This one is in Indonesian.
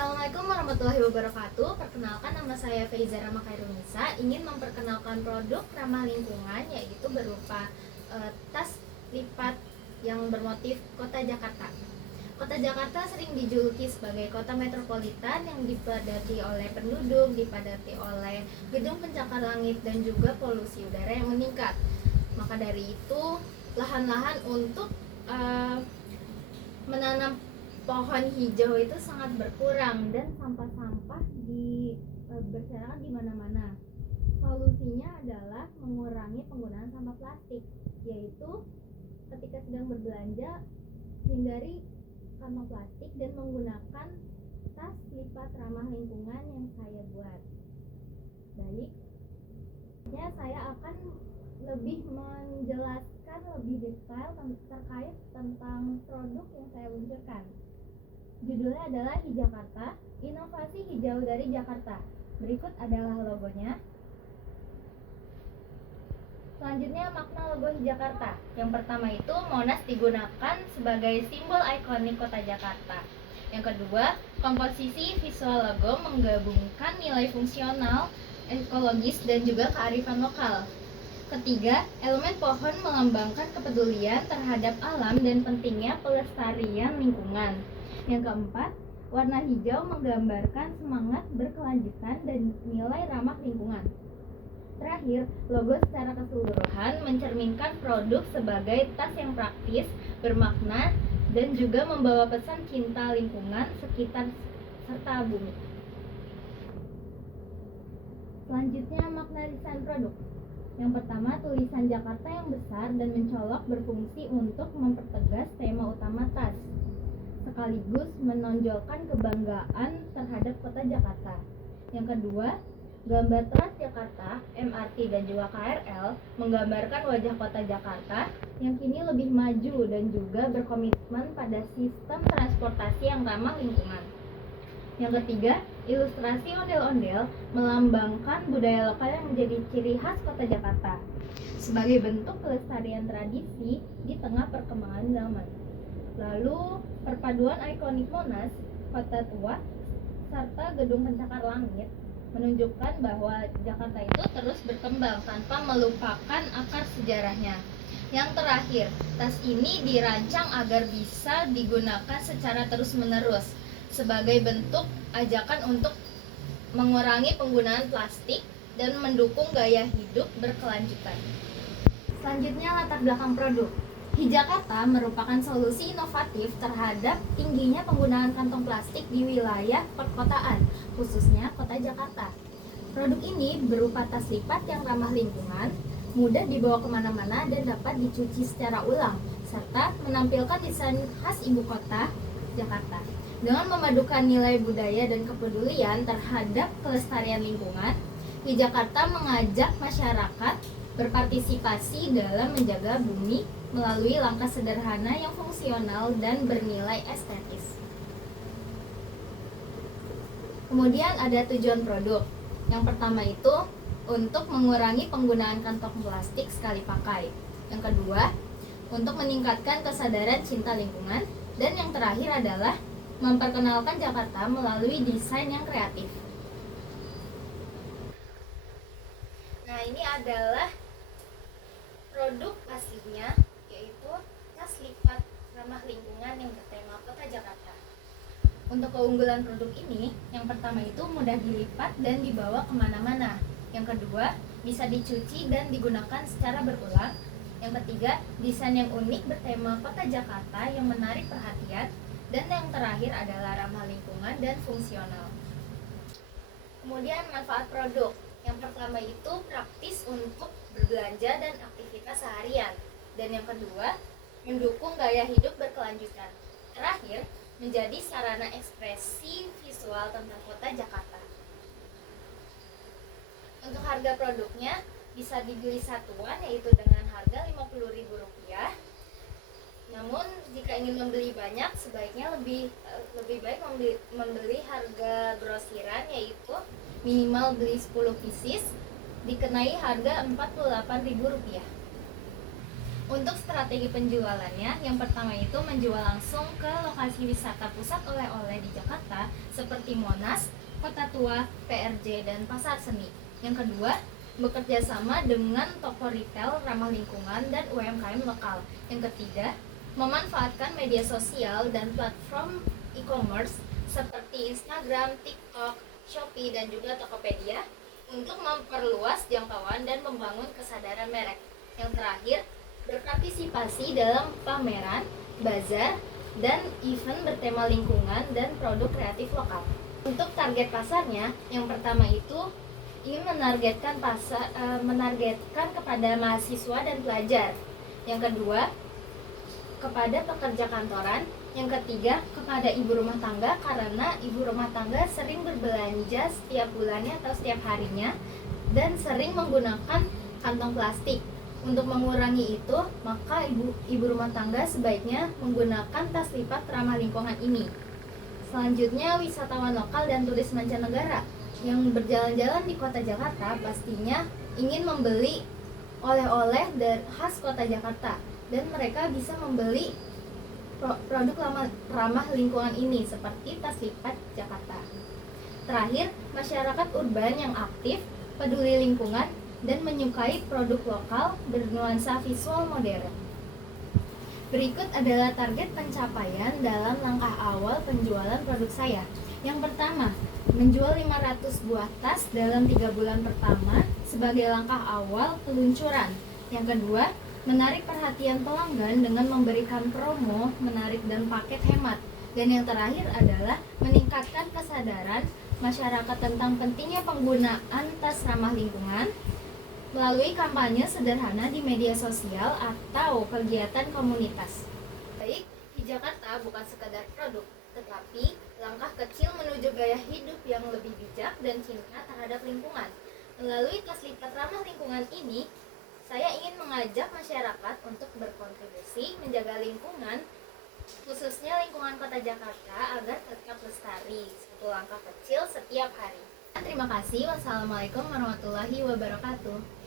Assalamualaikum warahmatullahi wabarakatuh. Perkenalkan, nama saya Feiza Rama Khairunisa. Ingin memperkenalkan produk ramah lingkungan, yaitu berupa tas lipat yang bermotif kota Jakarta. Kota Jakarta sering dijuluki sebagai kota metropolitan yang dipadati oleh penduduk, dipadati oleh gedung pencakar langit dan juga polusi udara yang meningkat. Maka dari itu, lahan-lahan untuk menanam pohon hijau itu sangat berkurang dan sampah-sampah berserakan di mana-mana. Solusinya adalah mengurangi penggunaan sampah plastik, yaitu ketika sedang berbelanja hindari kantong plastik dan menggunakan tas lipat ramah lingkungan yang saya buat. Baik, saya akan lebih menjelaskan lebih detail terkait tentang produk yang saya luncurkan. Judulnya adalah Hijakarta, inovasi hijau dari Jakarta. Berikut adalah logonya. Selanjutnya, makna logo Hijakarta. Yang pertama itu, Monas digunakan sebagai simbol ikonik kota Jakarta. Yang kedua, komposisi visual logo menggabungkan nilai fungsional, ekologis, dan juga kearifan lokal. Ketiga, elemen pohon melambangkan kepedulian terhadap alam dan pentingnya pelestarian lingkungan. Yang keempat, warna hijau menggambarkan semangat berkelanjutan dan nilai ramah lingkungan. Terakhir, logo secara keseluruhan mencerminkan produk sebagai tas yang praktis, bermakna, dan juga membawa pesan cinta lingkungan sekitar serta bumi. Selanjutnya, makna desain produk. Yang pertama, tulisan Jakarta yang besar dan mencolok berfungsi untuk mempertegas tema utama tas, sekaligus menonjolkan kebanggaan terhadap kota Jakarta. Yang kedua, gambar Transjakarta, MRT, dan juga KRL menggambarkan wajah kota Jakarta yang kini lebih maju dan juga berkomitmen pada sistem transportasi yang ramah lingkungan. Yang ketiga, ilustrasi ondel-ondel melambangkan budaya lokal yang menjadi ciri khas kota Jakarta sebagai bentuk pelestarian tradisi di tengah perkembangan zaman. Lalu, perpaduan ikonik Monas, kota tua, serta gedung pencakar langit menunjukkan bahwa Jakarta itu terus berkembang tanpa melupakan akar sejarahnya. Yang terakhir, tas ini dirancang agar bisa digunakan secara terus-menerus sebagai bentuk ajakan untuk mengurangi penggunaan plastik dan mendukung gaya hidup berkelanjutan. Selanjutnya, latar belakang produk. Hijakarta merupakan solusi inovatif terhadap tingginya penggunaan kantong plastik di wilayah perkotaan, khususnya kota Jakarta. Produk ini berupa tas lipat yang ramah lingkungan, mudah dibawa kemana-mana dan dapat dicuci secara ulang, serta menampilkan desain khas ibu kota Jakarta. Dengan memadukan nilai budaya dan kepedulian terhadap kelestarian lingkungan, Hijakarta mengajak masyarakat berpartisipasi dalam menjaga bumi melalui langkah sederhana yang fungsional dan bernilai estetis. Kemudian ada tujuan produk. Yang pertama itu untuk mengurangi penggunaan kantong plastik sekali pakai. Yang kedua, untuk meningkatkan kesadaran cinta lingkungan. Dan yang terakhir adalah memperkenalkan Jakarta melalui desain yang kreatif. Nah, ini adalah produk aslinya, yaitu tas lipat ramah lingkungan yang bertema kota Jakarta. Untuk keunggulan produk ini, yang pertama itu mudah dilipat dan dibawa kemana-mana. Yang kedua, bisa dicuci dan digunakan secara berulang. Yang ketiga, desain yang unik bertema kota Jakarta yang menarik perhatian. Dan yang terakhir adalah ramah lingkungan dan fungsional. Kemudian manfaat produk. Yang pertama itu praktis untuk berbelanja dan aktivitas seharian. Dan yang kedua, mendukung gaya hidup berkelanjutan. Terakhir, menjadi sarana ekspresi visual tentang kota Jakarta. Untuk harga produknya bisa dibeli satuan, yaitu dengan harga Rp50.000. Namun jika ingin membeli banyak, sebaiknya lebih baik membeli harga grosiran, yaitu minimal beli 10 pieces dikenai harga Rp48.000. Untuk strategi penjualannya, yang pertama itu menjual langsung ke lokasi wisata pusat oleh-oleh di Jakarta seperti Monas, Kota Tua, PRJ, dan Pasar Seni. Yang kedua, bekerja sama dengan toko retail ramah lingkungan dan UMKM lokal. Yang ketiga, memanfaatkan media sosial dan platform e-commerce seperti Instagram, TikTok, Shopee, dan juga Tokopedia untuk memperluas jangkauan dan membangun kesadaran merek. Yang terakhir, berpartisipasi dalam pameran, bazar, dan event bertema lingkungan dan produk kreatif lokal. Untuk target pasarnya, yang pertama itu ingin menargetkan kepada mahasiswa dan pelajar. Yang kedua, kepada pekerja kantoran. Yang ketiga, kepada ibu rumah tangga, karena ibu rumah tangga sering berbelanja setiap bulannya atau setiap harinya dan sering menggunakan kantong plastik. Untuk mengurangi itu, maka ibu rumah tangga sebaiknya menggunakan tas lipat ramah lingkungan ini. Selanjutnya, wisatawan lokal dan turis mancanegara yang berjalan-jalan di kota Jakarta pastinya ingin membeli oleh-oleh dari khas kota Jakarta, dan mereka bisa membeli produk ramah lingkungan ini seperti tas lipat Jakarta. Terakhir, masyarakat urban yang aktif, peduli lingkungan, dan menyukai produk lokal bernuansa visual modern. Berikut adalah target pencapaian dalam langkah awal penjualan produk saya. Yang pertama, menjual 500 buah tas dalam 3 bulan pertama sebagai langkah awal peluncuran. Yang kedua, menarik perhatian pelanggan dengan memberikan promo, menarik dan paket hemat. Dan yang terakhir adalah meningkatkan kesadaran masyarakat tentang pentingnya penggunaan tas ramah lingkungan melalui kampanye sederhana di media sosial atau kegiatan komunitas. Baik, di Jakarta bukan sekadar produk, tetapi langkah kecil menuju gaya hidup yang lebih bijak dan cinta terhadap lingkungan. Melalui tas lipat ramah lingkungan ini, saya ingin mengajak masyarakat untuk berkontribusi menjaga lingkungan, khususnya lingkungan kota Jakarta, agar tetap lestari. Satu langkah kecil setiap hari. Terima kasih. Wassalamualaikum warahmatullahi wabarakatuh.